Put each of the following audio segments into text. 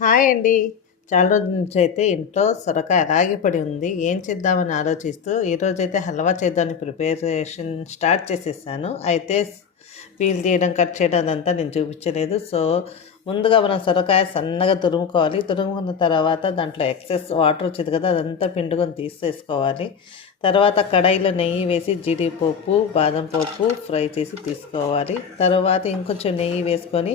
Hi అండి. చాలా రోజుల నుంచి అయితే ఇంట్లో సొరకాయ అలాగే పడి ఉంది. ఏం చేద్దామని ఆలోచిస్తూ ఈరోజైతే హల్వా చేద్దామని ప్రిపరేషన్ స్టార్ట్ చేసేసాను. అయితే పీల్ తీయడం, కట్ చేయడం అదంతా నేను చూపించలేదు. సో ముందుగా మనం సొరకాయ సన్నగా తురుముకోవాలి. తురుముకున్న తర్వాత దాంట్లో ఎక్సెస్ వాటర్ వచ్చేది కదా, అదంతా పిండుకొని తీసేసుకోవాలి. తర్వాత కడాయిలో నెయ్యి వేసి జీడిపప్పు, బాదం పప్పు ఫ్రై చేసి తీసుకోవాలి. తర్వాత ఇంకొంచెం నెయ్యి వేసుకొని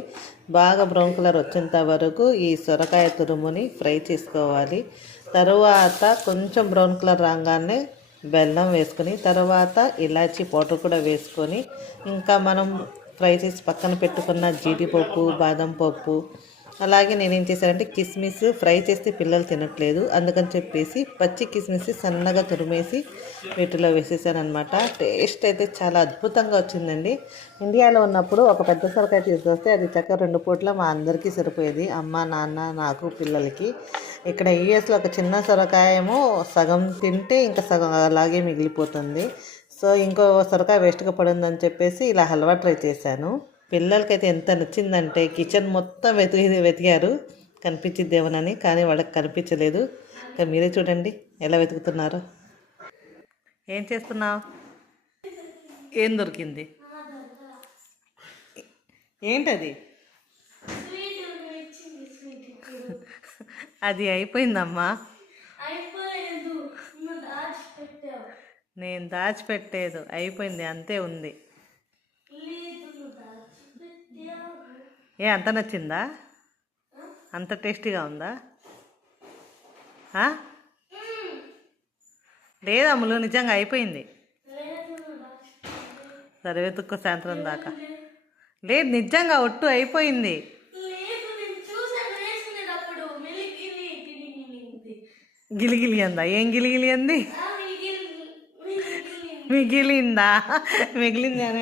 బాగా బ్రౌన్ కలర్ వచ్చేంత వరకు ఈ సొరకాయ తురుముని ఫ్రై చేసుకోవాలి. తరువాత కొంచెం బ్రౌన్ కలర్ రాగానే బెల్లం వేసుకొని, తర్వాత ఇలాచీ పౌడర్ కూడా వేసుకొని, ఇంకా మనం ఫ్రై చేసి పక్కన పెట్టుకున్న జీడిపప్పు, బాదం పప్పు, అలాగే నేనేం చేశానంటే కిస్మిస్ ఫ్రై చేస్తే పిల్లలు తినట్లేదు, అందుకని చెప్పేసి పచ్చి కిస్మిస్ సన్నగా తురిమేసి వీటిలో వేసేసాను అనమాట. టేస్ట్ అయితే చాలా అద్భుతంగా వచ్చిందండి. ఇండియాలో ఉన్నప్పుడు ఒక పెద్ద సొరకాయ తీసుకొస్తే అది చక్కగా 2 పూట్ల మా అందరికీ సరిపోయేది, అమ్మ, నాన్న, నాకు, పిల్లలకి. ఇక్కడ యూఎస్లో ఒక చిన్న సొరకాయ ఏమో సగం తింటే ఇంకా సగం అలాగే మిగిలిపోతుంది. సో ఇంకో సొరకాయ వేస్ట్గా పడిందని చెప్పేసి ఇలా హల్వా ట్రై చేశాను. పిల్లలకైతే ఎంత నచ్చిందంటే కిచెన్ మొత్తం వెతికారు కనిపించిద్దేమోనని, కానీ వాళ్ళకి కనిపించలేదు. ఇంకా మీరే చూడండి ఎలా వెతుకుతున్నారో. ఏం చేస్తున్నావు? ఏం దొరికింది? ఏంటది? అది అయిపోయిందమ్మా. నేను దాచిపెట్టేదు, అయిపోయింది, అంతే ఉంది. ఏ అంత నచ్చిందా? అంత టేస్టీగా ఉందా? లేదమ్ములు, నిజంగా అయిపోయింది. సరే వెతుక్కో సాయంత్రం దాకా. లేదు, నిజంగా ఒట్టు అయిపోయింది. గిలిగిలి అందా? ఏం గిలిగిలి అంది? మిగిలిందా? మిగిలింది అని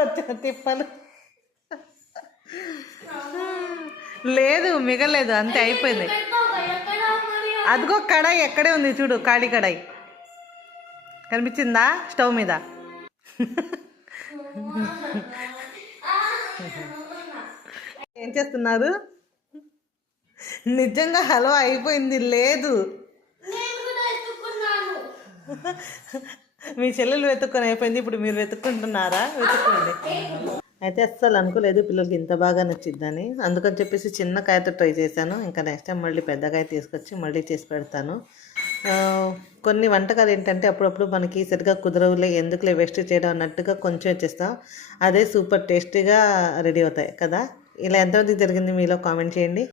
వచ్చిన తిప్పలు. లేదు, మిగలేదు, అంతే అయిపోయింది. అదిగో కడాయి ఎక్కడే ఉంది చూడు, ఖాళీ కడాయి కనిపించిందా స్టవ్ మీద? ఏం చేస్తున్నారు? నిజంగా హల్వా అయిపోయింది. లేదు, మీ చెల్లెలు వెతుక్కొని అయిపోయింది, ఇప్పుడు మీరు వెతుక్కుంటున్నారా? వెతుక్కోండి. అయితే అస్సలు అనుకోలేదు పిల్లలకి ఇంత బాగా నచ్చిద్దని, అందుకని చెప్పేసి చిన్న కాయతో ట్రై చేశాను. ఇంకా నెక్స్ట్ టైం మళ్ళీ పెద్ద కాయ తీసుకొచ్చి మళ్ళీ చేసి పెడతాను. కొన్ని వంటకాలు ఏంటంటే అప్పుడప్పుడు మనకి సరిగ్గా కుదరవులే, ఎందుకులే వేస్ట్ చేయడం అన్నట్టుగా కొంచెం చేస్తాం, అదే సూపర్ టేస్టీగా రెడీ అవుతాయి కదా. ఇలా ఎంతమంది జరిగింది మీలో కామెంట్ చేయండి.